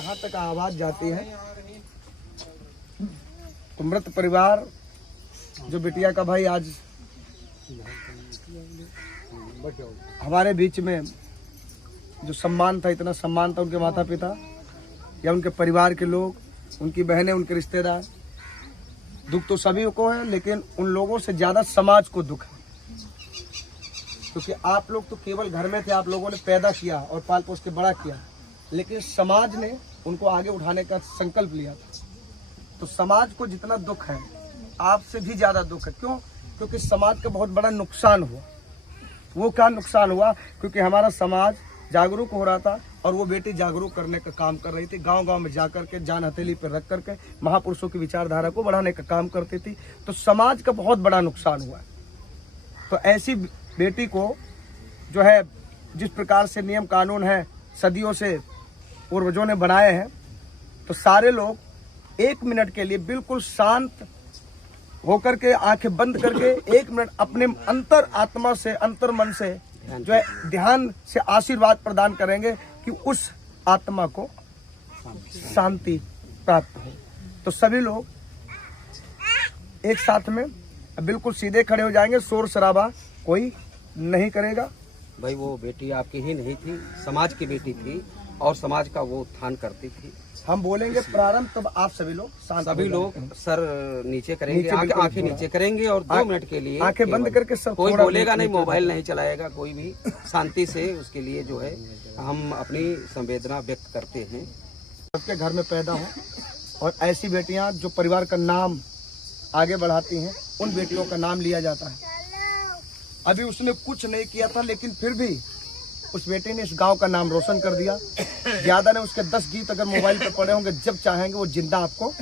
जहाँ तक आवाज जाती है तो मृत परिवार जो बिटिया का भाई आज हमारे बीच में जो सम्मान था, इतना सम्मान था उनके माता पिता या उनके परिवार के लोग, उनकी बहनें, उनके रिश्तेदार, दुख तो सभी को है, लेकिन उन लोगों से ज्यादा समाज को दुख है। क्योंकि आप लोग तो केवल घर में थे, आप लोगों ने पैदा किया और पाल पोस के बड़ा किया, लेकिन समाज ने उनको आगे उठाने का संकल्प लिया था। तो समाज को जितना दुख है आपसे भी ज्यादा दुख है। क्यों? क्योंकि समाज का बहुत बड़ा नुकसान हुआ। वो क्या नुकसान हुआ? क्योंकि हमारा समाज जागरूक हो रहा था और वो बेटी जागरूक करने का काम कर रही थी। गांव गांव में जाकर के जान हथेली पर रख करके महापुरुषों की विचारधारा को बढ़ाने का काम करती थी। तो समाज का बहुत बड़ा नुकसान हुआ है। तो ऐसी बेटी को जो है, जिस प्रकार से नियम कानून है सदियों से पूर्वजों ने बनाए हैं, तो सारे लोग 1 मिनट के लिए बिल्कुल शांत होकर के आंखें बंद करके 1 मिनट अपने अंतर आत्मा से, अंतर मन से जो है ध्यान से आशीर्वाद प्रदान करेंगे कि उस आत्मा को शांति प्राप्त हो। तो सभी लोग एक साथ में बिल्कुल सीधे खड़े हो जाएंगे, शोर शराबा कोई नहीं करेगा। भाई वो बेटी आपकी ही नहीं थी, समाज की बेटी थी और समाज का वो उत्थान करती थी। हम बोलेंगे प्रारंभ, तब आप सभी लोग शांत, सभी लोग सर नीचे करेंगे, आंखें नीचे करेंगे और 2 मिनट के लिए आंखें बंद करके सब, कोई बोलेगा नहीं, मोबाइल नहीं चलाएगा कोई भी, शांति से उसके लिए जो है हम अपनी संवेदना व्यक्त करते हैं। सबके घर में पैदा हो और ऐसी बेटियां जो परिवार का नाम आगे बढ़ाती हैं, उन बेटियों का नाम लिया जाता है। अभी उसने कुछ नहीं किया था, लेकिन फिर भी उस बेटे ने इस गांव का नाम रोशन कर दिया। ज्यादा ने उसके 10 गीत अगर मोबाइल पे पड़े होंगे, जब चाहेंगे वो जिंदा आपको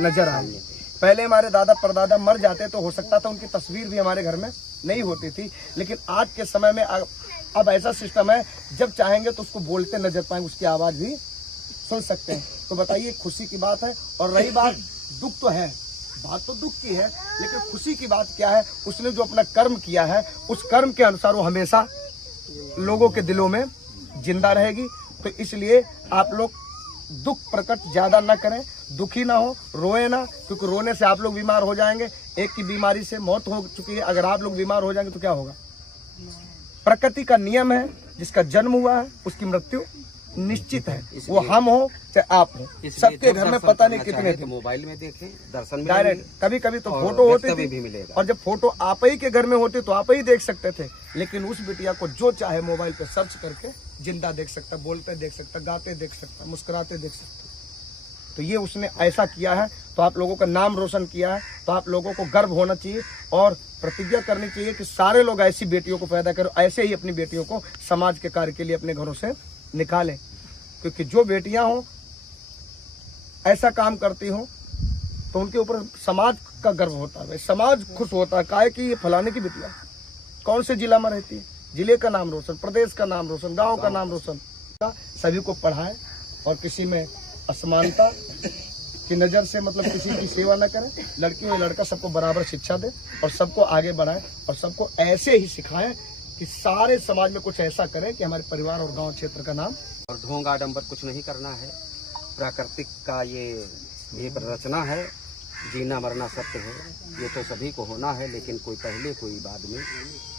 नजर आएंगे। पहले हमारे दादा परदादा मर जाते तो हो सकता था उनकी तस्वीर भी हमारे घर में नहीं होती थी, लेकिन आज के समय में अब ऐसा सिस्टम है, जब चाहेंगे तो उसको बोलते नजर पाएंगे, उसकी आवाज भी सुन सकते हैं। तो बताइए, खुशी की बात है। और रही बात दुख, तो है, बात तो दुख की है, लेकिन खुशी की बात क्या है? उसने जो अपना कर्म किया है, उस कर्म के अनुसार वो हमेशा लोगों के दिलों में जिंदा रहेगी। तो इसलिए आप लोग दुख प्रकट ज्यादा ना करें, दुखी ना हो, रोए ना, क्योंकि रोने से आप लोग बीमार हो जाएंगे। एक की बीमारी से मौत हो चुकी है, अगर आप लोग बीमार हो जाएंगे तो क्या होगा? प्रकृति का नियम है, जिसका जन्म हुआ है उसकी मृत्यु निश्चित है। वो हम हो चाहे आप हो, सबके घर में पता नहीं कितने थे। मोबाइल में देखें, दर्शन डायरेक्ट कभी कभी तो फोटो होती थी, और जब फोटो आप ही के घर में होती तो आप ही देख सकते थे। लेकिन उस बिटिया को जो चाहे मोबाइल पे सर्च करके जिंदा देख सकता, बोलते देख सकता, गाते देख सकता, मुस्कुराते देख सकता। तो ये उसने ऐसा किया है, तो आप लोगों का नाम रोशन किया है। तो आप लोगों को गर्व होना चाहिए और प्रतिज्ञा करनी चाहिए कि सारे लोग ऐसी बेटियों को पैदा करो, ऐसे ही अपनी बेटियों को समाज के कार्य के लिए अपने घरों से निकालें। क्योंकि जो बेटियां हो ऐसा काम करती हो तो उनके ऊपर समाज का गर्व होता है, समाज खुश होता है। काहे कि ये फलाने की बेटियां कौन से जिला में रहती है, जिले का नाम रोशन, प्रदेश का नाम रोशन, गांव का नाम रोशन। सभी को पढ़ाएं और किसी में असमानता की नज़र से मतलब किसी की सेवा न करें। लड़की और लड़का सबको बराबर शिक्षा दें और सबको आगे बढ़ाएं और सबको ऐसे ही सिखाएं कि सारे समाज में कुछ ऐसा करें कि हमारे परिवार और गांव क्षेत्र का नाम। और ढोंग आडंबर कुछ नहीं करना है। प्राकृतिक का ये रचना है, जीना मरना सत्य है, ये तो सभी को होना है, लेकिन कोई पहले कोई बाद में,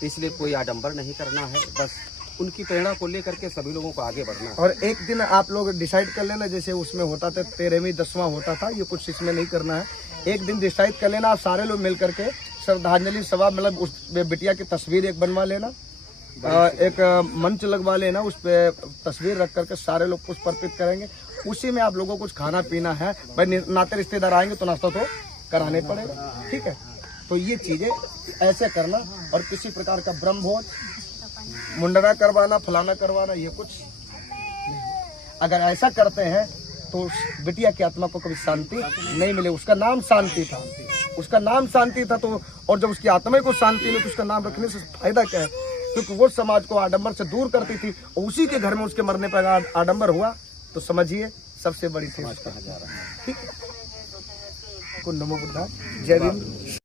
इसलिए कोई आडंबर नहीं करना है। बस उनकी प्रेरणा को लेकर के सभी लोगों को आगे बढ़ना है। और एक दिन आप लोग डिसाइड कर लेना, जैसे उसमें होता था 13वीं 10वां होता था, ये कुछ इसमें नहीं करना है। एक दिन डिसाइड कर लेना, आप सारे लोग मिल करके श्रद्धांजलि सभा, मतलब उस बिटिया की तस्वीर एक बनवा लेना, एक मंच लगवा लेना, उस पे तस्वीर रख करके सारे लोग पुष्प अर्पित करेंगे। उसी में आप लोगों को कुछ खाना पीना है, भाई नाते रिश्तेदार आएंगे तो नाश्ता तो कराने पड़ेगा, ठीक है। तो ये चीजें ऐसे करना, और किसी प्रकार का ब्रह्मभोज, मुंडना करवाना, फलाना करवाना, ये कुछ अगर ऐसा करते हैं तो बिटिया की आत्मा को कभी शांति नहीं मिले। उसका नाम शांति था, उसका नाम शांति था। तो और जब उसकी आत्मा को शांति मिले तो उसका नाम रखने से फायदा क्या है? क्योंकि वो समाज को आडंबर से दूर करती थी, और उसी के घर में उसके मरने पर आडंबर हुआ तो समझिए सबसे बड़ी थी। ठीक है, नमो बुद्धाय, जय भीम।